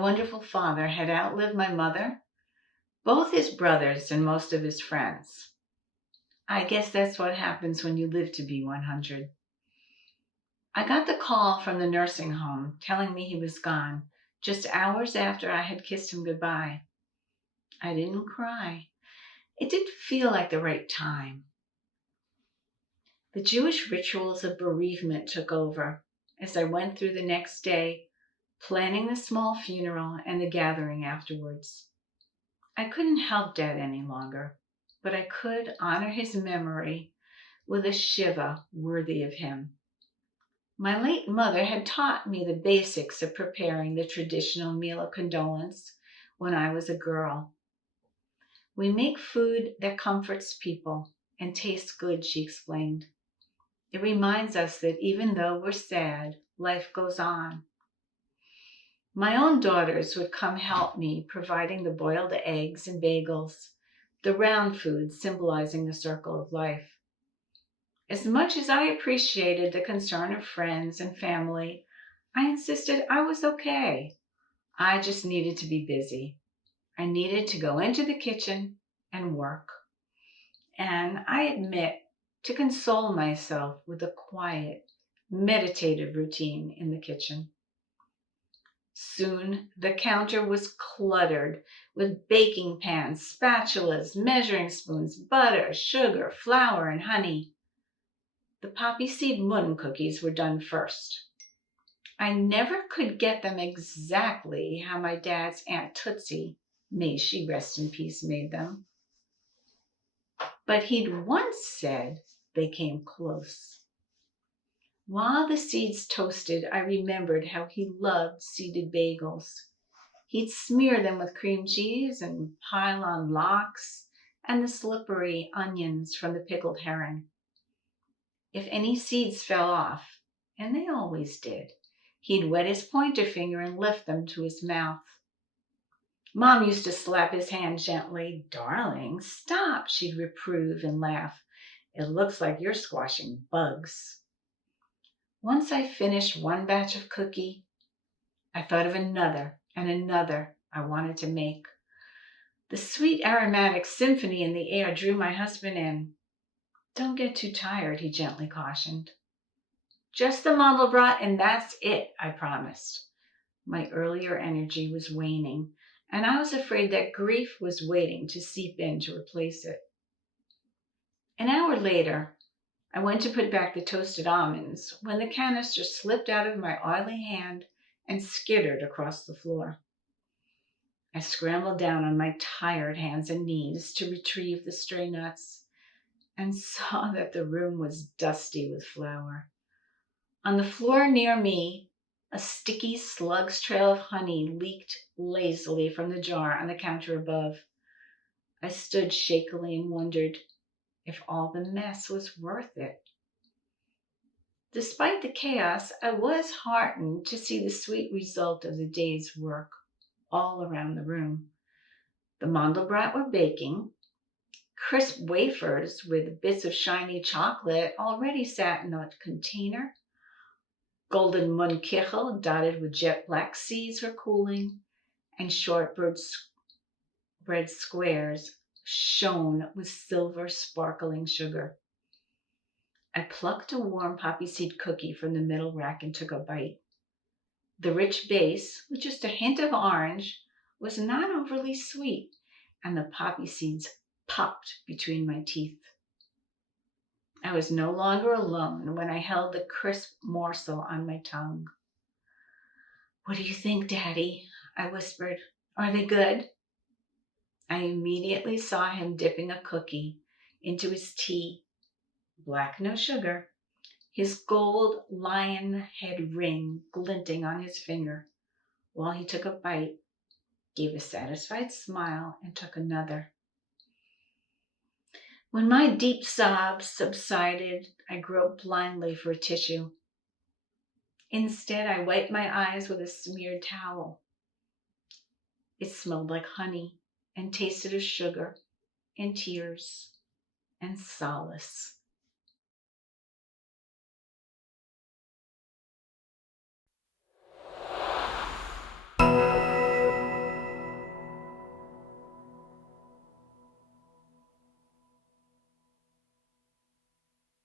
wonderful father had outlived my mother, both his brothers, and most of his friends. I guess that's what happens when you live to be 100. I got the call from the nursing home telling me he was gone, just hours after I had kissed him goodbye. I didn't cry. It didn't feel like the right time. The Jewish rituals of bereavement took over as I went through the next day, planning the small funeral and the gathering afterwards. I couldn't help Dad any longer, but I could honor his memory with a shiva worthy of him. My late mother had taught me the basics of preparing the traditional meal of condolence when I was a girl. We make food that comforts people and tastes good, she explained. It reminds us that even though we're sad, life goes on. My own daughters would come help me, providing the boiled eggs and bagels, the round food symbolizing the circle of life. As much as I appreciated the concern of friends and family, I insisted I was okay. I just needed to be busy. I needed to go into the kitchen and work. And I admit, to console myself with a quiet, meditative routine in the kitchen. Soon the counter was cluttered with baking pans, spatulas, measuring spoons, butter, sugar, flour, and honey. The poppy seed moon cookies were done first. I never could get them exactly how my dad's Aunt Tootsie, may she rest in peace, made them. But he'd once said they came close. While the seeds toasted, I remembered how he loved seeded bagels. He'd smear them with cream cheese and pile on lox and the slippery onions from the pickled herring. If any seeds fell off, and they always did, he'd wet his pointer finger and lift them to his mouth. Mom used to slap his hand gently. "Darling, stop," she'd reprove and laugh. "It looks like you're squashing bugs." Once I finished one batch of cookie, I thought of another and another I wanted to make. The sweet aromatic symphony in the air drew my husband in. "Don't get too tired," he gently cautioned. "Just the mandelbrot and that's it," I promised. My earlier energy was waning, and I was afraid that grief was waiting to seep in to replace it. An hour later, I went to put back the toasted almonds when the canister slipped out of my oily hand and skittered across the floor. I scrambled down on my tired hands and knees to retrieve the stray nuts and saw that the room was dusty with flour. On the floor near me, a sticky slug's trail of honey leaked lazily from the jar on the counter above. I stood shakily and wondered if all the mess was worth it. Despite the chaos, I was heartened to see the sweet result of the day's work all around the room. The mandelbrot were baking. Crisp wafers with bits of shiny chocolate already sat in a container. Golden munkichel dotted with jet black seeds were cooling, and shortbread squares shone with silver sparkling sugar. I plucked a warm poppy seed cookie from the middle rack and took a bite. The rich base, with just a hint of orange, was not overly sweet, and the poppy seeds popped between my teeth. I was no longer alone when I held the crisp morsel on my tongue. "What do you think, Daddy?" I whispered. "Are they good?" I immediately saw him dipping a cookie into his tea, black no sugar, his gold lion head ring glinting on his finger, while he took a bite, gave a satisfied smile, and took another. When my deep sobs subsided, I groped blindly for a tissue. Instead, I wiped my eyes with a smeared towel. It smelled like honey and tasted of sugar and tears and solace.